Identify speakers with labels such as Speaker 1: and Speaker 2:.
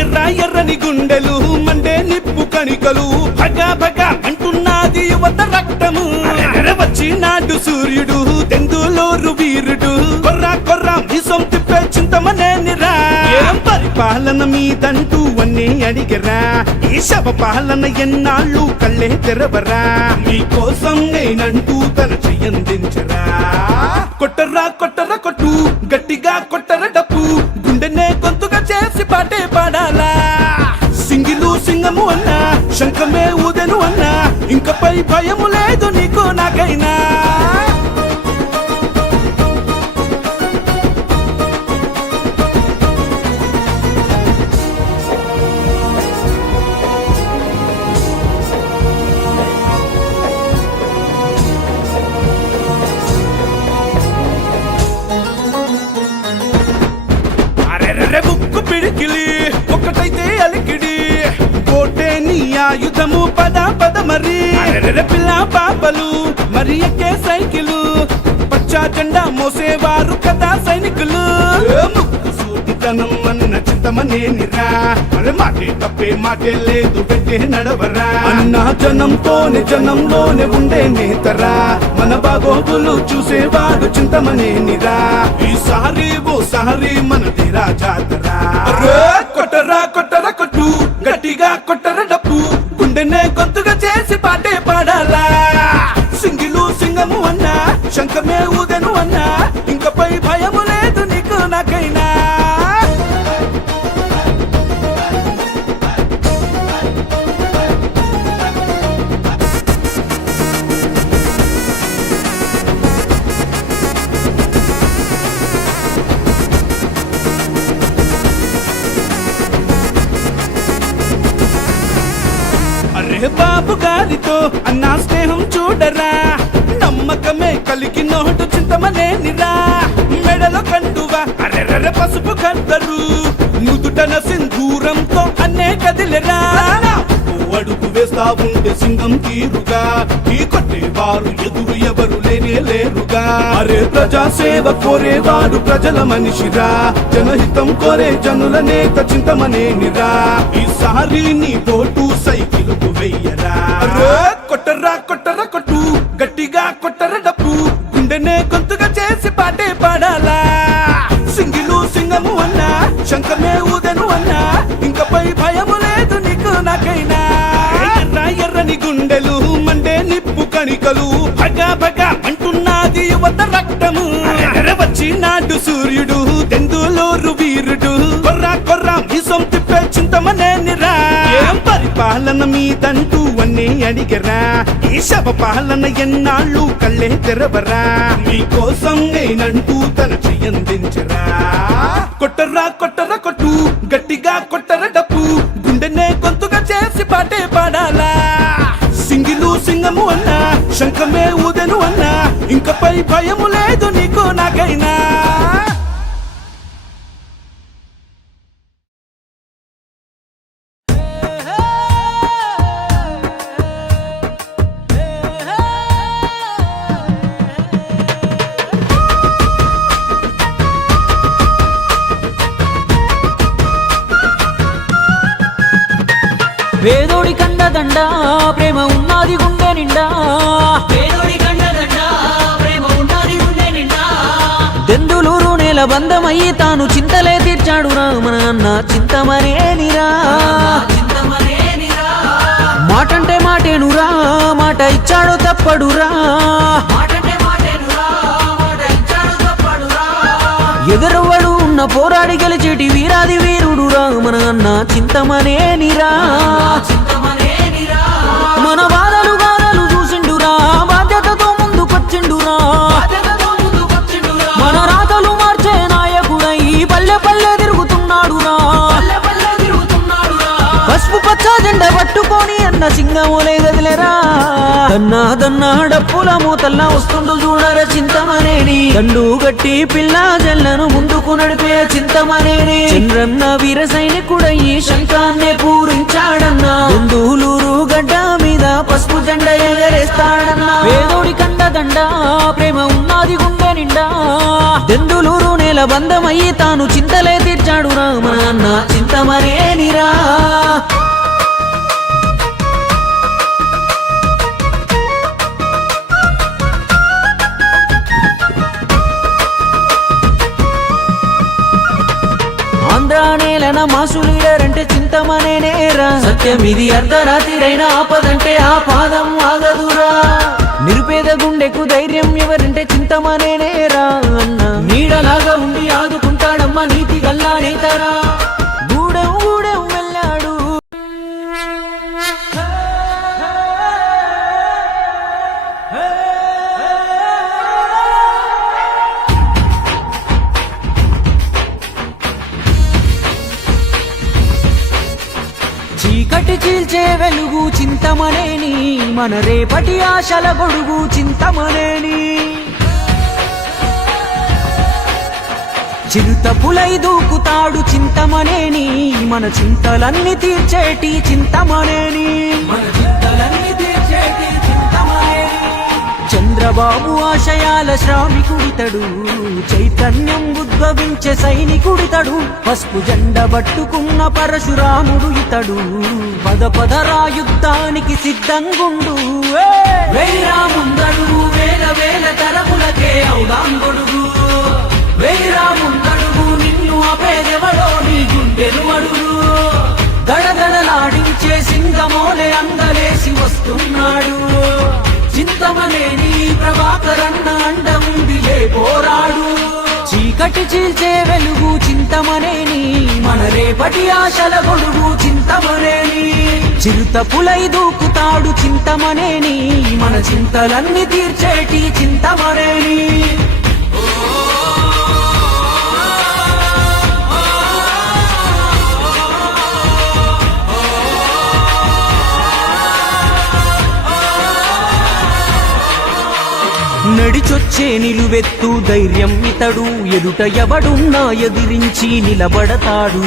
Speaker 1: ఎర్ర ఎర్రని గుండెలు మండే నిప్పు కణికలు భగ భగ అంటున్నది యువత రక్తము. వచ్చి వచ్చినాడు సూర్యుడు తెందులోరు వీరుడు కొర్రా కొర్రా మీసం తిప్పే చింతమనేనిరా నిరా పరిపాలన మీదంటూ అన్నీ అడిగరా. ఈ శవ పాలన ఎన్నాళ్ళు కళ్ళే తెరవరా. మీకోసం నేనంటూ తన చెయ్యందించరా. కొట్టరా కొట్టరా కొట్టు గట్టిగా కొట్ట. ఇంకపై భయము లేదు నీకు నాకైనా. అరెరెరె ముక్కు పిడికిలి ఒక్కటైతే అలికిడి. కోటే నీ ఆయుధము పద పద. మరి. పిల్ల పాపలు మరి ఎక్కే సైకిలు. పచ్చా జెండా మోసేవారు కదా సైనికులు. ముక్కు సూటితనం అన్న చింతమనేనిరా మరి మాటే తప్పే మాటే లేదు పెట్టే నడవరా. అన్న జనంతోనే జనంలోనే ఉండే నేతరా. మన బాగోగులు చూసేవాడు చింతమనేనిరా ఈసారి ఓ సారి మనదిరా జాతరా అరే కొట్టరా కొట్టరా కొట్టు. గట్టిగా కొట్టు. నిన్నే గొంతుగా చేసి పాటే పాడాలా? సింగిలు సింగము అన్నా శంఖమే ఊదెను అన్నా స్నేహం నమ్మకమే కలిగి నోటు చింతమనేనిరా మెడలో కండువా అరెరెరె పసుపు కద్దరు నుదుటన సింధూరంతో అన్నే కదిలెరా. అడుగు వేస్తా ఉంటే సింగం తీరుగా. ఈ కొట్టేవారు ఎదురు ఎవరు లేనే లేరుగా. అరే ప్రజా సేవ కోరేవాడు ప్రజల మనిషిరా. జనహితం కోరే జనుల నేత చింతమనేనిరా ఈసారి నీ ఓటు సైకిలుకు వెయ్యరా. శంఖమే ఊదెను అన్నా. ఇంకపై భయము లేదు నీకు నాకైనా. ఎర్ర ఎర్రని గుండెలు మండే నిప్పు కణికలు. భగ భగ అంటున్నది యువత రక్తము. వచ్చినాడు సూర్యుడు తెందులోరు వీరుడు. కొర్ర కొర్ర మీసం తిప్పే చింతమనేనిరా. ఏం పరిపాలన మీదంటూ అడిగరా? ఈ శవ పాలన ఎన్నాళ్ళు కళ్ళే తెరవరా? మీకోసం నేనంటూ తన చెయ్యందించరా కొట్టరా కొట్టరా కొట్టు. గట్టిగా కొట్టర డప్పు. గుండెనే గొంతుగా చేసి పాటే పాడాలా? సింగిలు సింగము అన్నా శంఖమే ఊదెను అన్నా ఇంకపై భయము లేదు నీకు నాకైనా.
Speaker 2: వేదోడి కండదండ ప్రేమ ఉన్నది గుండె నిండా.
Speaker 3: పేదోడి కండదండ ప్రేమ ఉన్నది గుండె నిండా.
Speaker 2: దెందులూరు నేల బంధమయ్యి తాను చింతలే తీర్చాడు మన అన్న చింతమనేనిరా
Speaker 3: చింతమనేనిరా
Speaker 2: మాటంటే మాటేనురా మాట ఇచ్చాడు తప్పడురా ఎదురవ్వడు ఉన్న పోరాడి గెలిచేటి వీరాది మన అన్న చింతమనేనిరా.
Speaker 3: చింతమనేనిరా
Speaker 2: మన బాధలు బాధలు చూసిండురా బాధ్యతతో ముందుకొచ్చిండురా. మన రాతలు మార్చే నాయకుడై పల్లె పల్లె తిరుగుతున్నాడురా. పసుపు పచ్చ జెండా పట్టుకొని అన్న సింగములే గదిలేరా దన్నా దన్నా డప్పుల మూతల్లా వస్తుండు చూడర చింతమనేని. దండు గట్టి పిల్ల జల్లను ముందుకు నడిపే చింతమనేని. చంద్రన్న వీర సైనికుడయ్యి శంఖాన్నే పూరించాడన్నా. బంధువులూరు గడ్డ మీద పసుపు జెండ ఎగరేస్తాడన్నా. పేదోడి కండదండ ప్రేమ ఉన్నది గుండె నిండా. దెందులూరు నేల బంధమయ్యి తాను చింతలే తీర్చాడు వచ్చాడు రామ మాసులు మాసు చింతమనే నేరా. సత్యం ఇది అర్ధరాత్రిరైన ఆపదంటే ఆ పాదం ఆగదురా. నిరుపేద గుండెకు ధైర్యం ఎవరంటే చింతమనే నేరా అన్న. నీడలాగా ఉండి ఆదుకుంటాడమ్మా నీతి గల్లా నేతరా. నేటి చీల్చే వెలుగు చింతమనేని మన రేపటి ఆశల గొడుగు చింతమనేని చిరుత పులై దూకుతాడు చింతమనేని మన చింతలన్నీ తీర్చేటి చింతమనేని మన చింతలన్నీ తీర్చేటి చింతమనేని చంద్రబాబు ఆశయాల శ్రామికుడితడు చైతన్యం ఉద్భవించే సైనికుడితడు పసుపు జెండ పట్టుకున్న పరశురాముడు ఇతడు. పద పదరా యుద్ధానికి సిద్ధంగుండు. వెయ్యిరాముందడు వేల వేల తరములకే ఔదాంగుడు వెయ్యిరాముందడు నిన్ను అపేదెవడో నీ గుండెలు అడుగు. దడదడలాడించే సింగమోలే అందలేసి వస్తున్నాడు. చింతమనేని ప్రభాకరన్న అండ పోరాడు. చీకటి చీల్చే వెలుగు చింతమనేని మన రేపటి ఆశల గొడుగు చింతమనేని. చిరుత పులై దూకుతాడు చింతమనేని మన చింతలన్నీ తీర్చేటి చింతమనేని. నడిచొచ్చే నిలువెత్తు ధైర్యం ఇతడు ఎదుట ఎవడున్నా ఎదిరించి నిలబడతాడు.